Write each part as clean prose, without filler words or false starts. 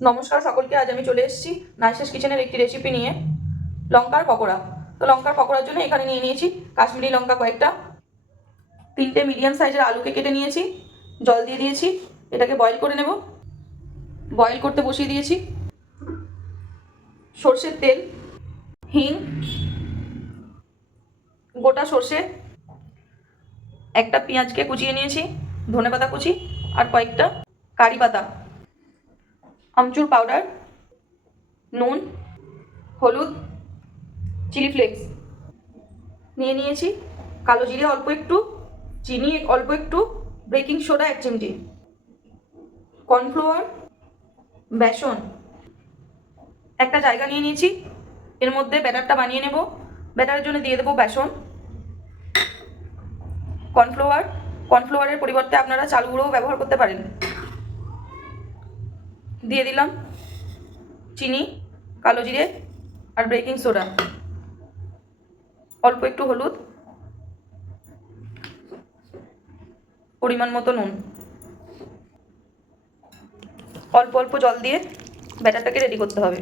নমস্কার সকলকে, আজ আমি চলে এসেছি নাইসেস কিচেনের একটি রেসিপি নিয়ে, লঙ্কার পকোড়া। তো লঙ্কার পকোড়ার জন্য এখানে নিয়ে নিয়েছি কাশ্মীরি লঙ্কা কয়েকটা, 3টে মিডিয়াম সাইজের আলুকে কেটে নিয়েছি, জল দিয়ে দিয়েছি, এটাকে বয়েল করে নেব। বয়েল করতে বসিয়ে দিয়েছি সর্ষের তেল, হিং, গোটা সর্ষে, একটা পেঁয়াজকে কুচিয়ে নিয়েছি, ধনেপাতা কুচি আর কয়েকটা কারি পাতা, আমচুর পাউডার, নুন, হলুদ, চিলি ফ্লেক্স নিয়ে নিয়েছি, কালো জিরে অল্প একটু, চিনি অল্প একটু, বেকিং সোডা 1 চিমটি, কর্নফ্লাওয়ার, বেসন। একটা জায়গা নিয়ে নিয়েছি, এর মধ্যে ব্যাটারটা বানিয়ে নেব। ব্যাটারের জন্য দিয়ে দেবো বেসন, কর্নফ্লাওয়ারের পরিবর্তে আপনারা চাল গুঁড়োও ব্যবহার করতে পারেন। দিয়ে দিলাম চিনি, কালো জিরে আর বেকিং সোডা, অল্প একটু হলুদ, পরিমাণ মতো নুন, অল্প অল্প জল দিয়ে ব্যাটারটাকে রেডি করতে হবে।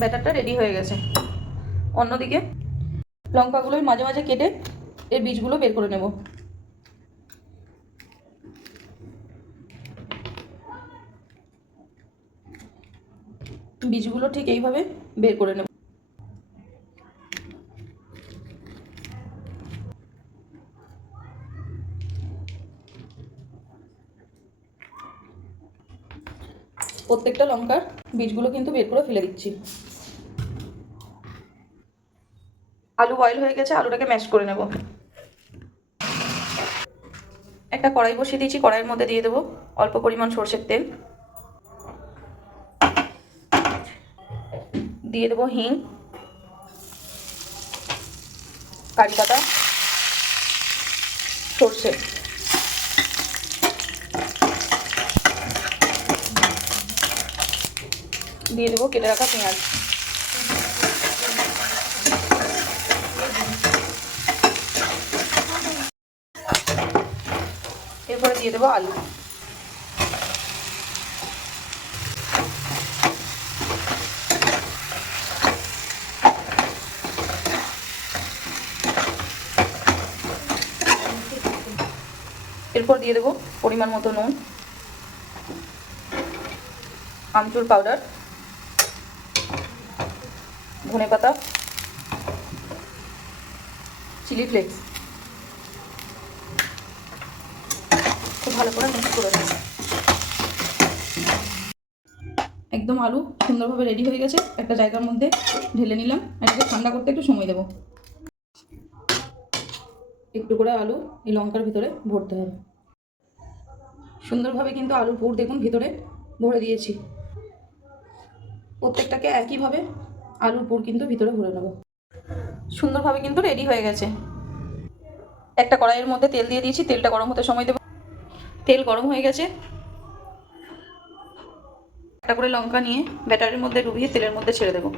ব্যাটারটা রেডি হয়ে গেছে। অন্যদিকে লঙ্কাগুলোই মাঝে মাঝে কেটে এর বীজগুলো বের করে নেব। বীজগুলো ঠিক এইভাবে বের করে নেব। প্রত্যেকটা লঙ্কার বীজগুলো কিন্তু বের করে ফেলে দিচ্ছি। আলু বয়েল হয়ে গেছে, আলুটাকে ম্যাশ করে নেব। একটা কড়াই বসিয়ে দিয়েছি, কড়াইয়ের মধ্যে দিয়ে দেবো অল্প পরিমাণ সর্ষের তেল, দিয়ে দেবো হিং, কারি পাতা, সর্ষে, দিয়ে দেবো কেটে রাখা পেঁয়াজ, এরপরে দিয়ে দেবো আলু। এরপর দিয়ে দেবো পরিমাণ মতো নুন, আমচুর পাউডার, ধনেপাতা, চিলি ফ্লেক্স, খুব ভালো করে মিক্স করে দেবো। একদম আলু সুন্দরভাবে রেডি হয়ে গেছে, একটা জায়গার মধ্যে ঢেলে নিলাম। এটাকে ঠান্ডা করতে একটু সময় দেবো। একটু করে আলু এই লঙ্কার ভিতরে ভরতে হবে। সুন্দরভাবে কিন্তু আলুর পুর দেখুন ভিতরে ভরে দিয়েছি। প্রত্যেকটাকে একইভাবে আলুর পুর কিন্তু ভিতরে ভরে নেব। সুন্দরভাবে কিন্তু রেডি হয়ে গেছে। একটা কড়াইয়ের মধ্যে তেল দিয়ে দিয়েছি, তেলটা গরম হতে সময় দেবো। তেল গরম হয়ে গেছে, একটা করে লঙ্কা নিয়ে ব্যাটারের মধ্যে ডুবিয়ে তেলের মধ্যে ছেড়ে দেবো।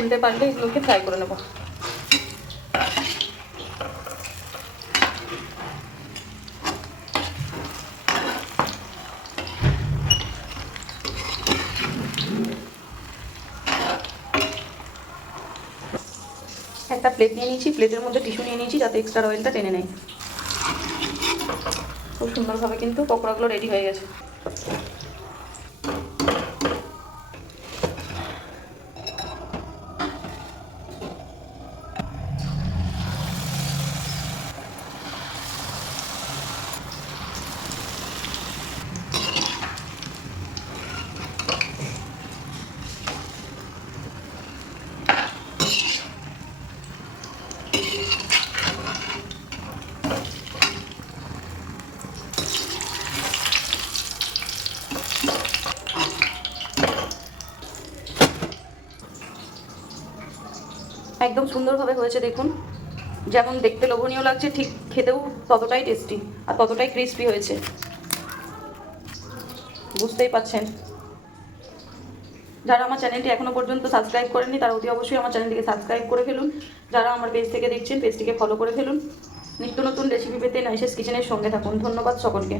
উল্টে পাল্টে এগুলোকে ফ্রাই করে নেব। একটা প্লেট নিয়ে নিয়েছি, প্লেটের মধ্যে টিস্যু নিয়ে নিয়েছি যাতে এক্সট্রা অয়েলটা টেনে নেয়। খুব সুন্দরভাবে কিন্তু পকোড়াগুলো রেডি হয়ে গেছে। একদম সুন্দরভাবে হয়েছে দেখুন। যেমন দেখতে লোভনীয় লাগছে, ঠিক খেতেও ততটাই টেস্টি আর ততটাই ক্রিস্পি হয়েছে, বুঝতেই পাচ্ছেন। যারা আমার চ্যানেলটি এখনও পর্যন্ত সাবস্ক্রাইব করেননি তারা অতি অবশ্যই আমার চ্যানেলটিকে সাবস্ক্রাইব করে ফেলুন। যারা আমার পেজ থেকে দেখছেন পেজটিকে ফলো করে ফেলুন। নিত্য নতুন রেসিপি পেতে নাইসেস কিচেনের সঙ্গে থাকুন। ধন্যবাদ সকলকে।